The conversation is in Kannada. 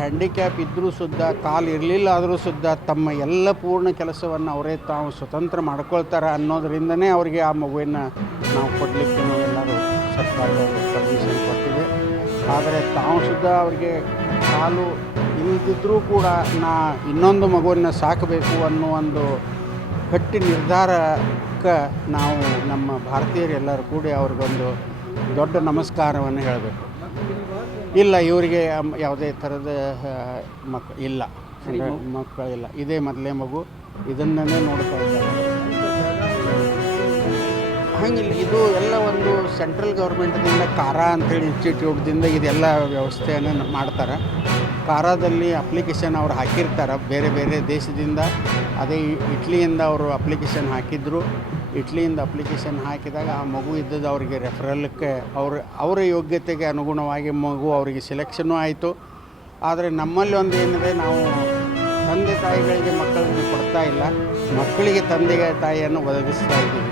ಹ್ಯಾಂಡಿಕ್ಯಾಪ್ ಇದ್ದರೂ ಸುದ್ದ ಕಾಲು ಇರಲಿಲ್ಲ ಆದರೂ ಸುದ್ದ ತಮ್ಮ ಎಲ್ಲ ಪೂರ್ಣ ಕೆಲಸವನ್ನು ಅವರೇ ತಾವು ಸ್ವತಂತ್ರ ಮಾಡ್ಕೊಳ್ತಾರೆ ಅನ್ನೋದರಿಂದನೇ ಅವರಿಗೆ ಆ ಮಗುವನ್ನು ನಾವು ಕೊಡಲಿಕ್ಕೆ ನಾವೆಲ್ಲರೂ ಸರ್ಕಾರದವರು ಪರ್ಮಿಷನ್ ಕೊಟ್ಟಿದೆ. ಆದರೆ ತಾವು ಸುದ್ದ ಅವರಿಗೆ ಕಾಲು ಇಲ್ಲದಿದ್ದರೂ ಕೂಡ ಇನ್ನೊಂದು ಮಗುವನ್ನು ಸಾಕಬೇಕು ಅನ್ನೋ ಒಂದು ಗಟ್ಟಿ ನಿರ್ಧಾರಕ್ಕೆ ನಾವು ನಮ್ಮ ಭಾರತೀಯರೆಲ್ಲರೂ ಕೂಡಿ ಅವ್ರಿಗೊಂದು ದೊಡ್ಡ ನಮಸ್ಕಾರವನ್ನು ಹೇಳಬೇಕು. ಇಲ್ಲ, ಇವರಿಗೆ ಯಾವುದೇ ಥರದ ಇಲ್ಲ, ಮಕ್ಕಳಿಲ್ಲ, ಇದೇ ಮೊದಲೇ ಮಗು, ಇದನ್ನೇ ನೋಡ್ತಾ ಇದ್ದಾರೆ. ಹಂಗಿಲ್ಲ, ಇದು ಎಲ್ಲ ಒಂದು ಸೆಂಟ್ರಲ್ ಗೌರ್ಮೆಂಟ್ದಿಂದ ಕಾರಾ ಅಂಥೇಳಿ ಇನ್ಸ್ಟಿಟ್ಯೂಟ್ದಿಂದ ಇದೆಲ್ಲ ವ್ಯವಸ್ಥೆಯನ್ನು ಮಾಡ್ತಾರೆ. ಕಾರಾದಲ್ಲಿ ಅಪ್ಲಿಕೇಶನ್ ಅವ್ರು ಹಾಕಿರ್ತಾರೆ, ಬೇರೆ ಬೇರೆ ದೇಶದಿಂದ. ಅದೇ ಇಟ್ಲಿಯಿಂದ ಅವರು ಅಪ್ಲಿಕೇಶನ್ ಹಾಕಿದ್ರು. ಇಟ್ಲಿಯಿಂದ ಅಪ್ಲಿಕೇಶನ್ ಹಾಕಿದಾಗ ಆ ಮಗು ಇದ್ದದ್ದು ಅವರಿಗೆ ರೆಫರಲ್ಕ್ಕೆ ಅವರ ಯೋಗ್ಯತೆಗೆ ಅನುಗುಣವಾಗಿ ಮಗು ಅವರಿಗೆ ಸೆಲೆಕ್ಷನ್ನೂ ಆಯಿತು. ಆದರೆ ನಮ್ಮಲ್ಲಿ ಒಂದು ಏನಿದೆ, ನಾವು ತಂದೆ ತಾಯಿಗಳಿಗೆ ಮಕ್ಕಳನ್ನು ಕೊಡ್ತಾ ಇಲ್ಲ, ಮಕ್ಕಳಿಗೆ ತಂದೆಗೆ ತಾಯಿಯನ್ನು ಒದಗಿಸ್ತಾ ಇದ್ದೀವಿ.